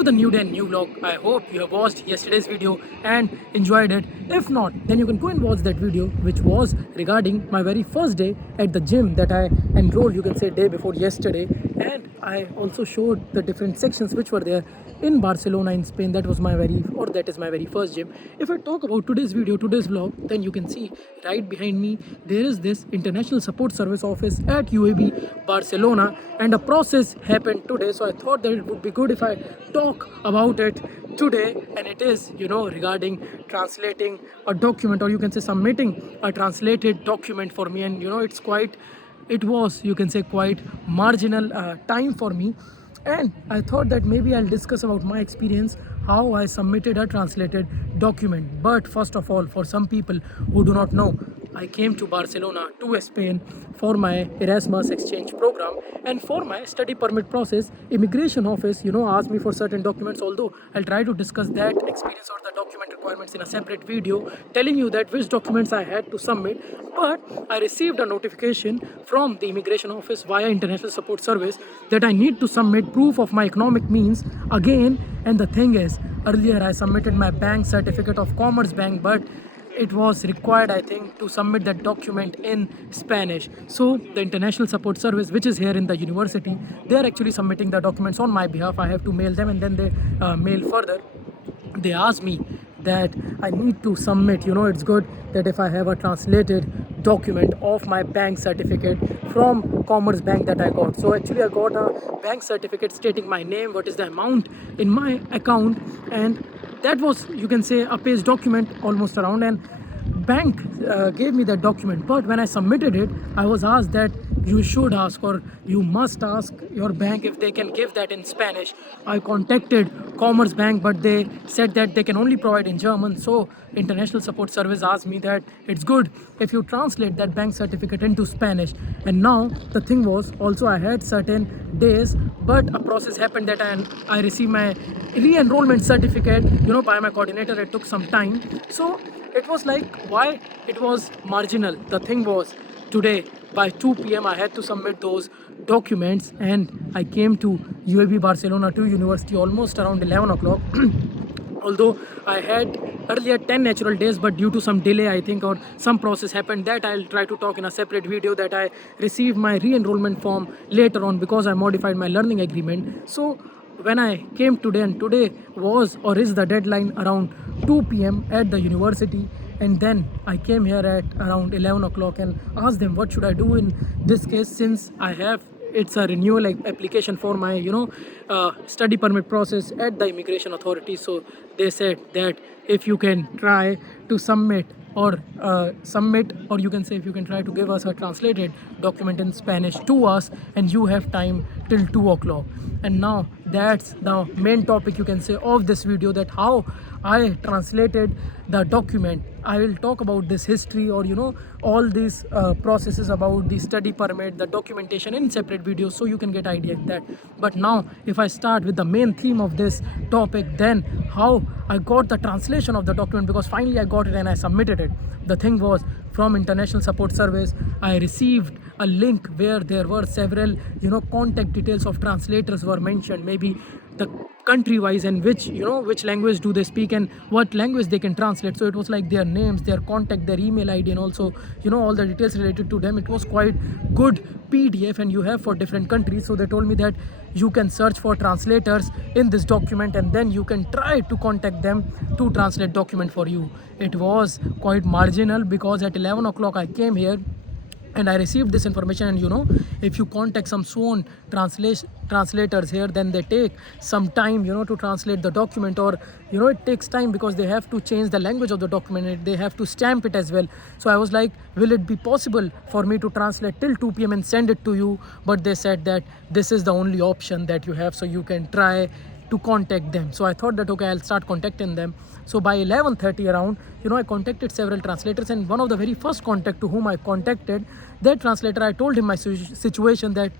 to the new day and new vlog. I hope you have watched yesterday's video and enjoyed it. If not, then you can go and watch that video, which was regarding my very first day at the gym that I enrolled, you can say, day before yesterday. And I also showed the different sections which were there in Barcelona in Spain. That is my very first gym. If I talk about today's video, today's vlog, then you can see right behind me there is this international support service office at UAB Barcelona, and a process happened today. So I thought that it would be good if I talk about it today, and it is regarding translating a document, or you can say submitting a translated document for me. And it was, you can say, quite marginal time for me, and I thought that maybe I'll discuss about my experience, how I submitted a translated document. But first of all, for some people who do not know, I came to Barcelona, to Spain, for my Erasmus exchange program, and for my study permit process. Immigration office asked me for certain documents, although I'll try to discuss that experience or the document requirements in a separate video, telling you that which documents I had to submit. But I received a notification from the immigration office via international support service that I need to submit proof of my economic means again. And the thing is, earlier I submitted my bank certificate of Commerce Bank, but it was required, I think, to submit that document in Spanish. So the international support service, which is here in the university, they are actually submitting the documents on my behalf. I have to mail them, and then they mail further. They asked me that I need to submit, it's good that if I have a translated document of my bank certificate from Commerce Bank that I got. So actually I got a bank certificate stating my name, what is the amount in my account, and that was, you can say, a page document almost around, and bank gave me that document. But when I submitted it, I was asked that you should ask, or you must ask your bank if they can give that in Spanish. I contacted Commerce Bank, but they said that they can only provide in German. So international support service asked me that it's good if you translate that bank certificate into Spanish. And now the thing was, also I had certain days, but a process happened that I received my re-enrollment certificate by my coordinator. It took some time, so it was like, why it was marginal. The thing was, today by 2 p.m. I had to submit those documents, and I came to UAB Barcelona to university almost around 11 o'clock. Although I had earlier 10 natural days, but due to some delay, I think, or some process happened, that I'll try to talk in a separate video, that I received my re-enrollment form later on because I modified my learning agreement. So when I came today, and today was, or is, the deadline around 2 p.m. at the university, and then I came here at around 11 o'clock and asked them what should I do in this case, since it's a renewal application for my study permit process at the immigration authority. So they said that if you can try to submit, or you can say, if you can try to give us a translated document in Spanish to us, and you have time till 2 o'clock. And now that's the main topic, you can say, of this video, that how I translated the document. I will talk about this history, or all these processes about the study permit, the documentation, in separate videos, so you can get idea of that. But now if I start with the main theme of this topic, then how I got the translation of the document, because finally I got it and I submitted it. The thing was, from international support service I received a link where there were several contact details of translators were mentioned, maybe the country wise, and which language do they speak and what language they can translate. So it was like their names, their contact, their email ID, and also all the details related to them. It was quite good PDF, and you have for different countries. So they told me that you can search for translators in this document, and then you can try to contact them to translate document for you. It was quite marginal, because at 11 o'clock I came here and I received this information. And if you contact some sworn translators here, then they take some time to translate the document, or it takes time because they have to change the language of the document, and they have to stamp it as well. So I was like, will it be possible for me to translate till 2 p.m. and send it to you? But they said that this is the only option that you have, so you can try to contact them. So I thought that, okay, I'll start contacting them. So by 11:30 around, I contacted several translators, and one of the very first contact to whom I contacted, that translator, I told him my situation, that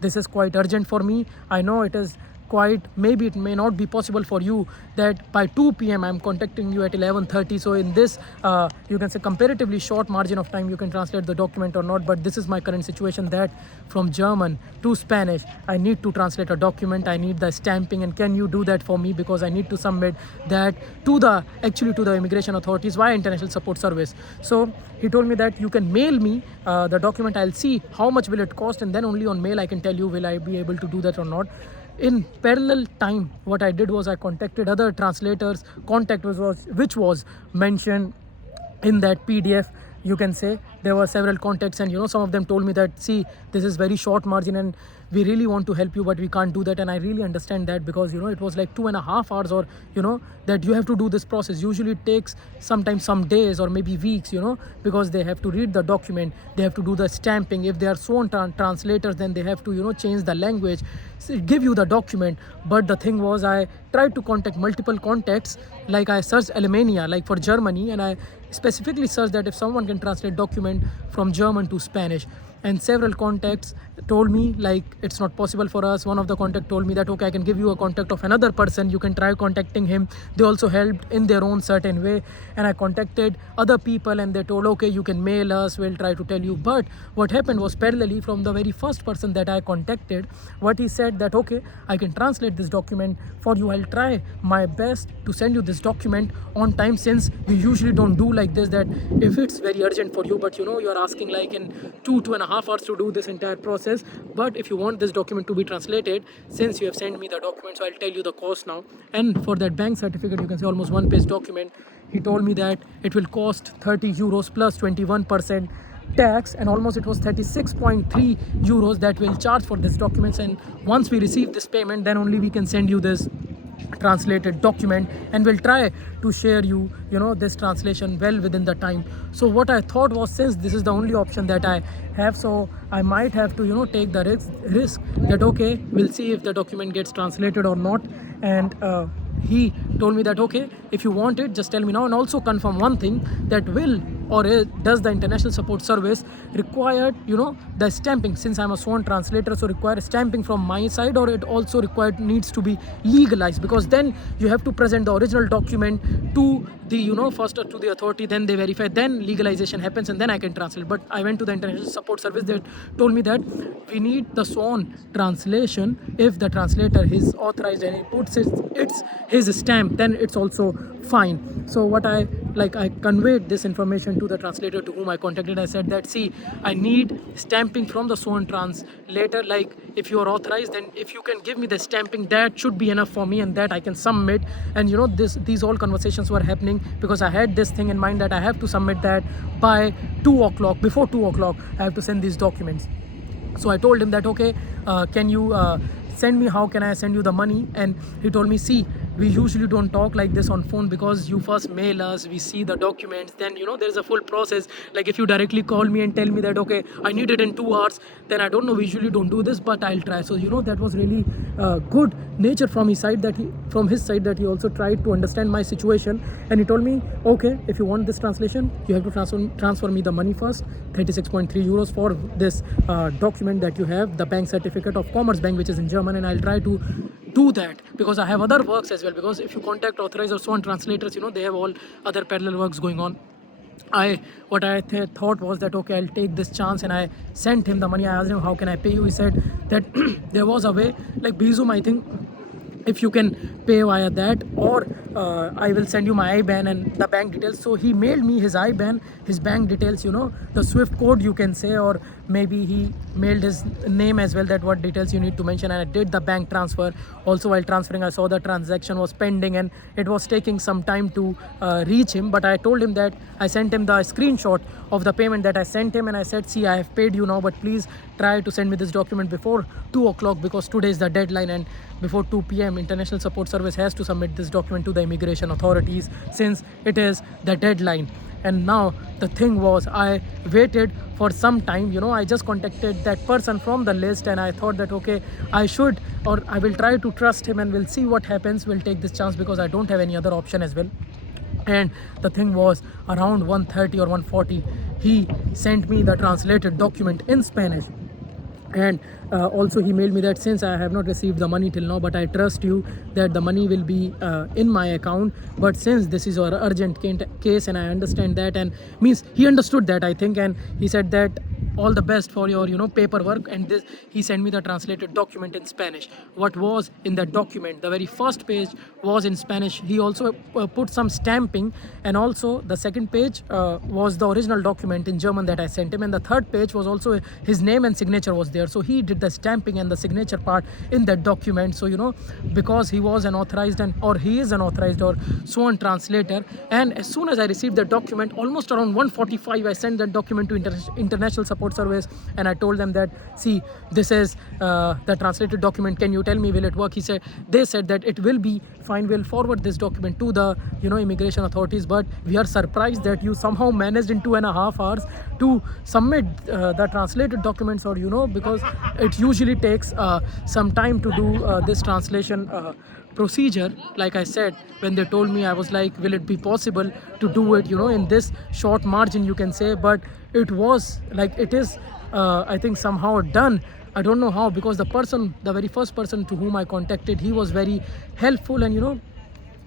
this is quite urgent for me. I know it is quite, maybe it may not be possible for you that by 2 p.m. I'm contacting you at 11:30. So in this you can say comparatively short margin of time, you can translate the document or not. But this is my current situation, that from German to Spanish I need to translate a document, I need the stamping, and can you do that for me, because I need to submit that to the immigration authorities via international support service. So he told me that you can mail me the document, I'll see how much will it cost, and then only on mail I can tell you will I be able to do that or not. In parallel time, what I did was I contacted other translators, which was mentioned in that PDF. You can say there were several contacts, and some of them told me that, see, this is very short margin and we really want to help you, but we can't do that. And I really understand that, because it was like 2.5 hours, or that you have to do this process. Usually it takes sometimes some days or maybe weeks, because they have to read the document, they have to do the stamping. If they are sworn translators, then they have to change the language, give you the document. But the thing was, I tried to contact multiple contacts, like I searched Alemania, like for Germany, and I specifically searched that if someone can translate document from German to Spanish, and several contacts told me like it's not possible for us. One of the contact told me that, okay, I can give you a contact of another person, you can try contacting him. They also helped in their own certain way. And I contacted other people, and they told, okay, you can mail us, we'll try to tell you. But what happened was, parallelly, from the very first person that I contacted, what he said that, okay, I can translate this document for you, I'll try my best to send you this document on time, since we usually don't do like this, that if it's very urgent for you, but you are asking like in 2.5 hours to do this entire process. But if you want this document to be translated, since you have sent me the document, so I'll tell you the cost now. And for that bank certificate, you can see almost 1-page document, he told me that it will cost 30 euros plus 21% tax, and almost it was 36.3 euros that will charge for this documents. And once we receive this payment, then only we can send you this translated document, and we'll try to share you this translation well within the time. So what I thought was, since this is the only option that I have, so I might have to take the risk that, okay, we'll see if the document gets translated or not. And he told me that, okay, if you want it, just tell me now. And also confirm one thing, that does the international support service require the stamping, since I'm a sworn translator, so require stamping from my side, or it also needs to be legalized, because then you have to present the original document to the first to the authority, then they verify, then legalization happens, and then I can translate. But I went to the international support service, they told me that we need the sworn translation. If the translator is authorized and he puts his stamp, then it's also fine. So what I conveyed this information to the translator to whom I contacted. I said that, see, I need stamping from the sworn translator, like if you are authorized, then if you can give me the stamping, that should be enough for me, and that I can submit. And these all conversations were happening because I had this thing in mind that I have to submit that by 2 o'clock. Before 2 o'clock I have to send these documents. So I told him that, okay, can you send me, how can I send you the money? And he told me, see, we usually don't talk like this on phone, because you first mail us, we see the documents, then there's a full process. Like if you directly call me and tell me that, okay, I need it in 2 hours, then I don't know, we usually don't do this, but I'll try. So that was really good nature from his side, that he also tried to understand my situation. And he told me, okay, if you want this translation, you have to transfer me the money first, 36.3 euros for this document that you have, the bank certificate of Commerzbank, which is in German. And I'll try to do that, because I have other works as well, because if you contact authorized or sworn translators, they have all other parallel works going on. What I thought was that, okay, I'll take this chance, and I sent him the money. I asked him, how can I pay you? He said that there was a way, like Bizum, I think, if you can pay via that, or I will send you my IBAN and the bank details. So he mailed me his IBAN, his bank details, the SWIFT code, you can say, or maybe he mailed his name as well, that what details you need to mention. And I did the bank transfer. Also, while transferring, I saw the transaction was pending and it was taking some time to reach him. But I told him that I sent him the screenshot of the payment that I sent him, and I said, see, I have paid you now, but please try to send me this document before 2 o'clock, because today is the deadline, and before 2 p.m. international support service has to submit this document to the immigration authorities, since it is the deadline. And now the thing was, I waited for some time, I just contacted that person from the list, and I thought that, okay, I will try to trust him, and we'll see what happens. We'll take this chance, because I don't have any other option as well. And the thing was, around 1:30 or 1:40, he sent me the translated document in Spanish. And also he mailed me that since I have not received the money till now, but I trust you that the money will be in my account, but since this is your urgent case and I understand that, and means he understood that, I think, and he said that all the best for your paperwork. And this, he sent me the translated document in Spanish. What was in that document, the very first page was in Spanish. He also put some stamping, and also the second page was the original document in German that I sent him, and the third page was also his name and signature was there. So he did the stamping and the signature part in that document. So because he was an authorized or he is an authorized or sworn translator. And as soon as I received the document, almost around 1:45, I sent that document to international support service, and I told them that, see, this is the translated document, can you tell me will it work? They said that it will be fine, we'll forward this document to the immigration authorities, but we are surprised that you somehow managed in 2.5 hours to submit the translated documents, or because it usually takes some time to do this translation procedure. Like I said, when they told me, I was like, will it be possible to do it in this short margin, you can say. But it was like, it is I think somehow done. I don't know how, because the very first person to whom I contacted, he was very helpful, and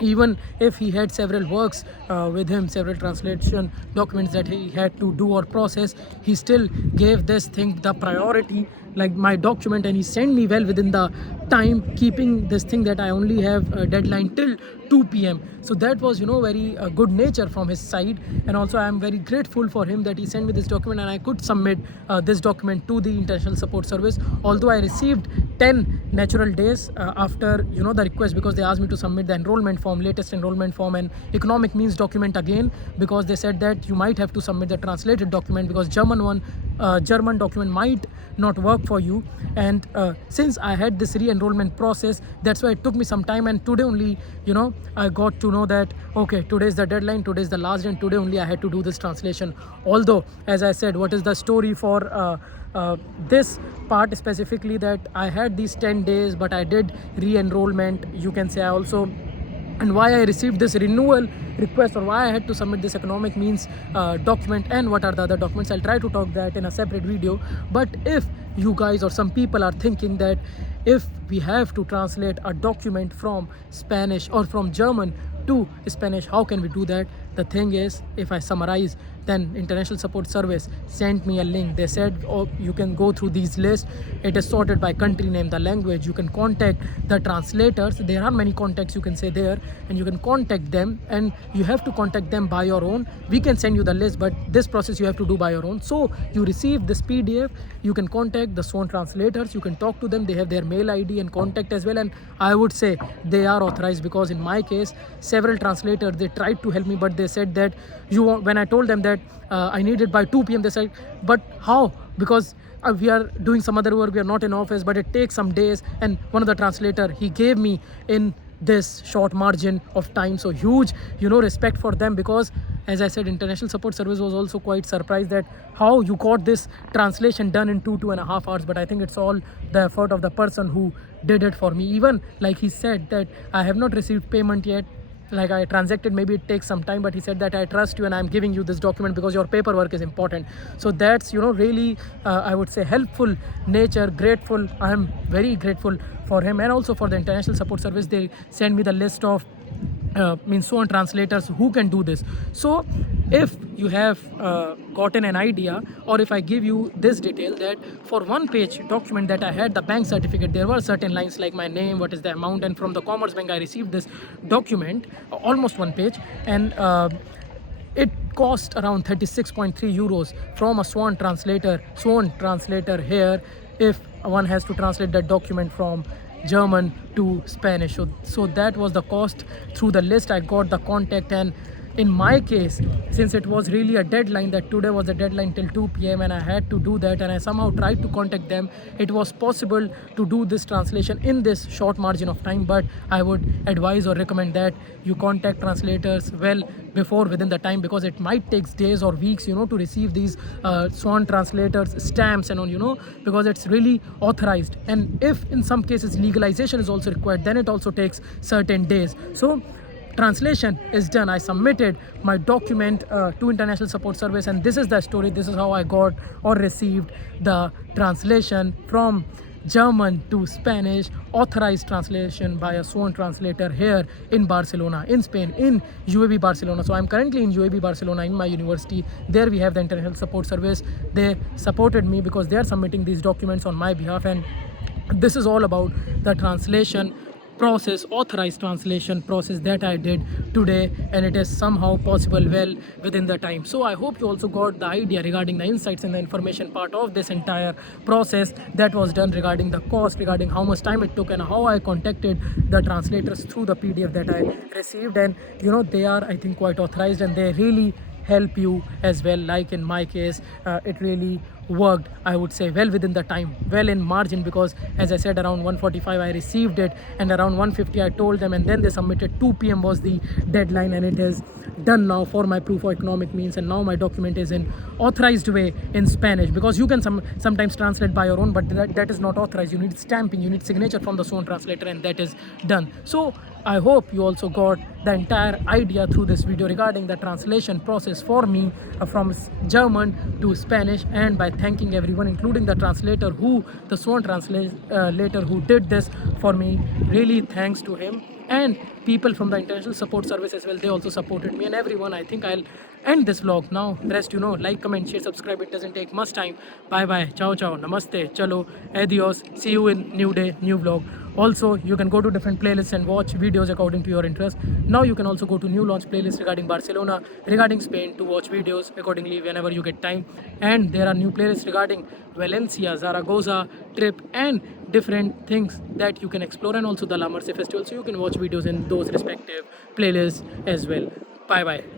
even if he had several works with him, several translation documents that he had to do or process, he still gave this thing the priority, like my document, and he sent me well within the time, keeping this thing that I only have a deadline till 2 p.m. So that was very good nature from his side. And also I am very grateful for him that he sent me this document, and I could submit this document to the international support service, although I received 10 natural days after the request, because they asked me to submit the enrollment form, latest enrollment form, and economic means document again, because they said that you might have to submit the translated document, because German document might not work for you. And since I had this re-enrollment process, that's why it took me some time. And today only I got to know that, okay, today is the deadline, today is the last day, and today only I had to do this translation. Although, as I said, what is the story for this part specifically, that I had these 10 days, but I did re-enrollment, you can say. I also, and why I received this renewal request, or why I had to submit this economic means document, and what are the other documents, I'll try to talk that in a separate video. But if you guys or some people are thinking that if we have to translate a document from Spanish or from German to Spanish, how can we do that? The thing is, if I summarize, then international support service sent me a link. They said, oh, you can go through these lists, it is sorted by country name, the language, you can contact the translators, there are many contacts, you can say, there, and you can contact them, and you have to contact them by your own. We can send you the list, but this process you have to do by your own. So you receive this PDF, you can contact the sworn translators, you can talk to them, they have their mail ID and contact as well, and I would say they are authorized, because in my case, several translators, they tried to help me, but they said that when I told them that I need it by 2 p.m, they said, but how? Because we are doing some other work, we are not in office, but it takes some days. And one of the translator, he gave me in this short margin of time. So huge respect for them, because as I said, international support service was also quite surprised that how you got this translation done in 2.5 hours. But I think it's all the effort of the person who did it for me. Even like he said that I have not received payment yet, like I transacted, maybe it takes some time, but he said that I trust you and I'm giving you this document because your paperwork is important. So that's really I would say helpful nature, grateful. I am very grateful for him, and also for the international support service. They send me the list of sworn translators who can do this. So if you have gotten an idea, or if I give you this detail, that for 1-page document that I had, the bank certificate, there were certain lines like my name, what is the amount, and from the Commerce Bank I received this document, almost 1 page, and it cost around 36.3 euros from a sworn translator here, if one has to translate that document from German to Spanish. So that was the cost. Through the list I got the contact, and in my case, since it was really a deadline, that today was a deadline till 2 p.m, and I had to do that, and I somehow tried to contact them, it was possible to do this translation in this short margin of time. But I would advise or recommend that you contact translators well before, within the time, because it might take days or weeks to receive these sworn translators stamps and on, because it's really authorized. And if in some cases legalization is also required, then it also takes certain days. So translation is done. I submitted my document to International Support Service, and this is the story. This is how I got or received the translation from German to Spanish, authorized translation by a sworn translator here in Barcelona, in Spain, in UAB Barcelona. So I'm currently in UAB Barcelona in my university. There we have the International Support Service. They supported me because they are submitting these documents on my behalf, and this is all about the translation process, authorized translation process that I did today, and it is somehow possible well within the time. So I hope you also got the idea regarding the insights and the information part of this entire process that was done, regarding the cost, regarding how much time it took, and how I contacted the translators through the PDF that I received. And they are, I think, quite authorized, and they really help you as well. Like in my case, it really worked, I would say, well within the time, well in margin, because as I said, around 1:45 I received it, and around 1:50 I told them, and then they submitted. 2 p.m. was the deadline, and it is done now for my proof of economic means. And now my document is in authorized way in Spanish, because you can sometimes translate by your own, but that is not authorized. You need stamping, you need signature from the sworn translator, and that is done. So I hope you also got the entire idea through this video regarding the translation process for me from German to Spanish. And by thanking everyone, including the translator, the sworn translator who did this for me, really thanks to him. And people from the International Support Service as well, they also supported me, and everyone. I think I'll end this vlog now. Rest, like, comment, share, subscribe. It doesn't take much time. Bye bye, ciao ciao, namaste, chalo, adios. See you in new day, new vlog. Also, you can go to different playlists and watch videos according to your interest. Now you can also go to new launch playlist regarding Barcelona, regarding Spain, to watch videos accordingly whenever you get time. And there are new playlists regarding Valencia, Zaragoza trip, and different things that you can explore, and also the La Merced festival. So you can watch videos in those respective playlists as well. Bye bye.